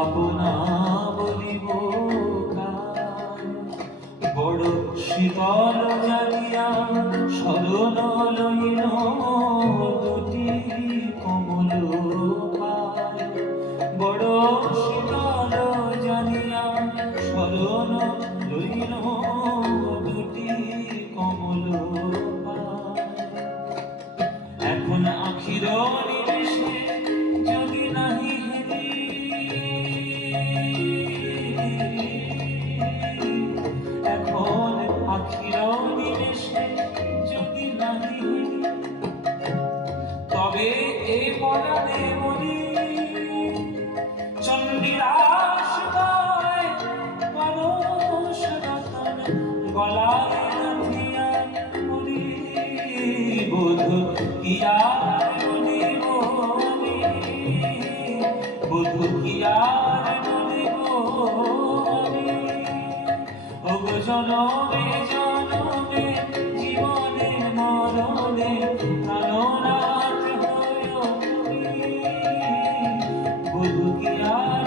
আপনা বলিব কার। বড় শীতল জানিয়া শরণ লইল দুটি কমল পায়। বড় শীতল জানিয়া শরণ লইল দুটি কমল পায়। এখন আখির নিমেষে যদি নাহি হেরি, এখন আখির নিমেষে যদি নাহি হেরি, তবে এ পরাণে মরি চণ্ডীদাস গায় পরশ রতন গলায় রাখিয়া মরি। বধূ কি আর বলিব আমি, বধূ কি আর বলিব আমি। ওগো জনমে জনমে জীবনে মরণে প্রাণনাথ হয়ো তুমি। বধূ কি আর